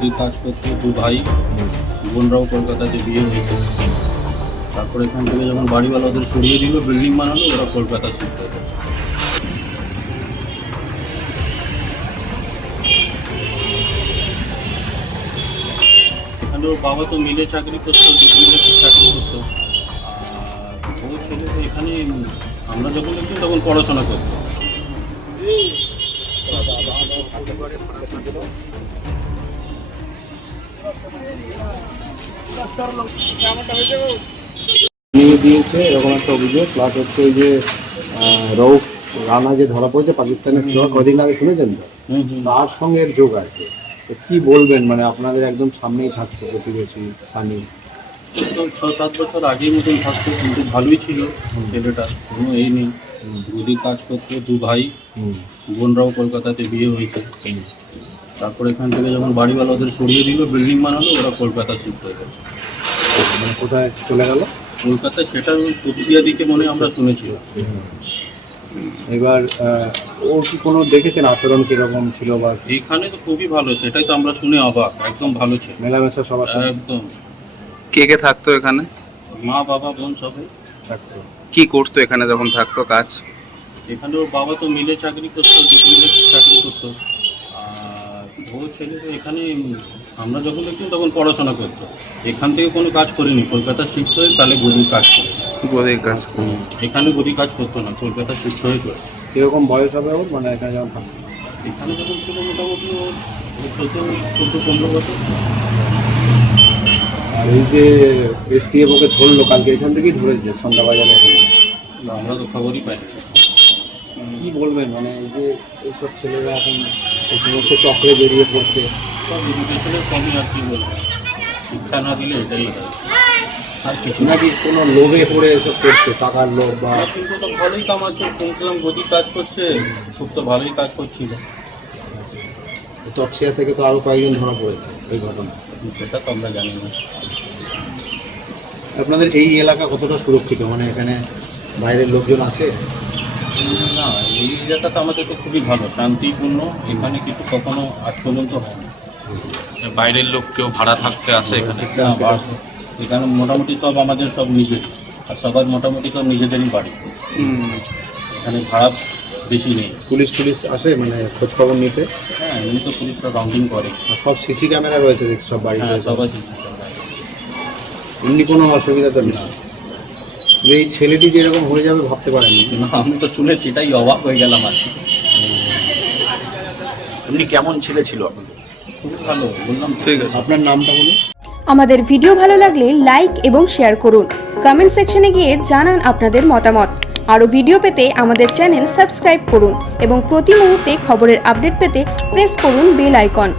দিদি কাজ করতে, দু ভাই বোনরাও কলকাতাতে বিয়ে হয়েছে। তারপরে এখান থেকে যখন বাড়িওয়ালা ওদের সরিয়ে দিল, বিল্ডিং বানালো, ওরা কলকাতা শিফট হয়ে গেল। এখানে ওর বাবা তো মিলে চাকরি করতো, দুটো মিলে চাকরি করতো। আর ও ছেলে তো এখানে, আমরা যখন দেখছি তখন পড়াশোনা করতো। নিয়ে দিয়েছে এরকম একটা অভিযোগ, প্লাস হচ্ছে ওই যে রউফ রানা যে ধরা পড়েছে পাকিস্তানের চোর, কদিন আগে শুনেছেন তো, তার সঙ্গে এর যোগ আছে। তো কি বলবেন, মানে আপনাদের একদম সামনেই থাকতো প্রতিবেশী স্বামী, তো 6-7 বছর আগের মতন থাকতো, কিন্তু ভালোই ছিল ছেলেটা, কোনো এই নেই। দিদি কাজ করতো, দু ভাই বোনরাও কলকাতাতে বিয়ে হয়েছে। তারপর এখান থেকে যখন বাড়িওয়ালা ওদের সরিয়ে দিল, বিল্ডিং বানালো, ওরা কলকাতা শিফট হয়ে গেল। মানে কোথায় চলে গেল? কলকাতায়, সেটা ওই কুচবিহার দিকে মনে হয় আমরা শুনেছিলাম। এবার ওর কি কোনো দেখেছেন আচরণ কিরকম ছিল বা? এইখানে তো খুবই ভালো, সেটাই তো আমরা শুনে অবাক, একদম ভালো ছিল, মেলামেশা সবার সাথে একদম। কে কে থাকতো এখানে? মা বাবা বোন সবাই থাকতো। কি করতো এখানে যখন থাকতো কাজ? এখানে ওর বাবা তো মিলে চাকরি করতো, দুটো মিলে চাকরি করতো। আর ও ছেলে তো এখানে, আমরা যখন দেখছি তখন পড়াশোনা করতো। এখান থেকে কোনো কাজ করিনি, কলকাতা শিফট হয়ে তাহলে গদির কাজ করে। গদির কাজ। এখানে গদি কাজ করতো না, কলকাতা শিফট হয়ে করে। কিরকম বয়স হবে ওর, মানে এখানে যখন থাকতো? এখানে যখন ছিল মোটামুটি ওর 14-15 বছর। আর এই যে এসটিএফ ওকে ধরলো কালকে, এখান থেকেই ধরেছে সন্ধ্যাবাজারে। না, আমরা তো খবরই পাইনি। কি বলবেন, মানে এই যে এইসব ছেলেরা এখন এই সমস্ত চক্রে বেরিয়ে পড়ছে? সব এডুকেশনের কমই, আর কি বলবো, শিক্ষা না দিলে এটাই হয়, আর কিছু না। নাকি কোনো লোভে পড়ে এসব করছে, টাকার লোভ বা? কিন্তু তো ভালোই কামাচ্ছে, শুনছিলাম গদি কাজ করছে, খুব তো ভালোই কাজ করছিল। তপসিয়া থেকে তো আরো কয়েকজন ধরা পড়েছে এই ঘটনা, সেটা তো আমরা জানি না। আপনাদের এই এলাকা কতটা সুরক্ষিত, মানে এখানে বাইরের লোকজন আসে? না, এই জায়গাটা আমাদের তো খুবই ভালো, শান্তিপূর্ণ, এখানে কিছু কখনো আজ পর্যন্ত হয় না। বাইরের লোক কেউ ভাড়া থাকতে আসে এখানে না, বাস। এখানে মোটামুটি সব আমাদের সব নিজের, আর সবার মোটামুটি সব নিজেদেরই বাড়ি, এখানে ভাড়া বেশি নেই। পুলিশ টুলিশ আসে মানে খোঁজ খবর নিতে? হ্যাঁ, এমনি তো পুলিশরা রাউন্ডিং করে। আর সব সিসি ক্যামেরা রয়েছে দেখছি সব বাড়িতে? হ্যাঁ, সবাই। এমনি কোনো অসুবিধা তো না? এই ছেলেটি যেরকম হয়ে যাবে ভাবতে পারেনি। না, আমি তো শুনে সেটাই অবাক হয়ে গেলাম আর কি। এমনি কেমন ছেলে ছিল আপনাদের? খুবই ভালো, বললাম। ঠিক আছে। আপনার নামটা বলুন। আমাদের ভিডিও ভালো লাগলে লাইক এবং শেয়ার করুন। কমেন্ট সেকশনে গিয়ে জানান আপনাদের মতামত। আরও ভিডিও পেতে আমাদের চ্যানেল সাবস্ক্রাইব করুন এবং প্রতি মুহূর্তে খবরের আপডেট পেতে প্রেস করুন বেল আইকন।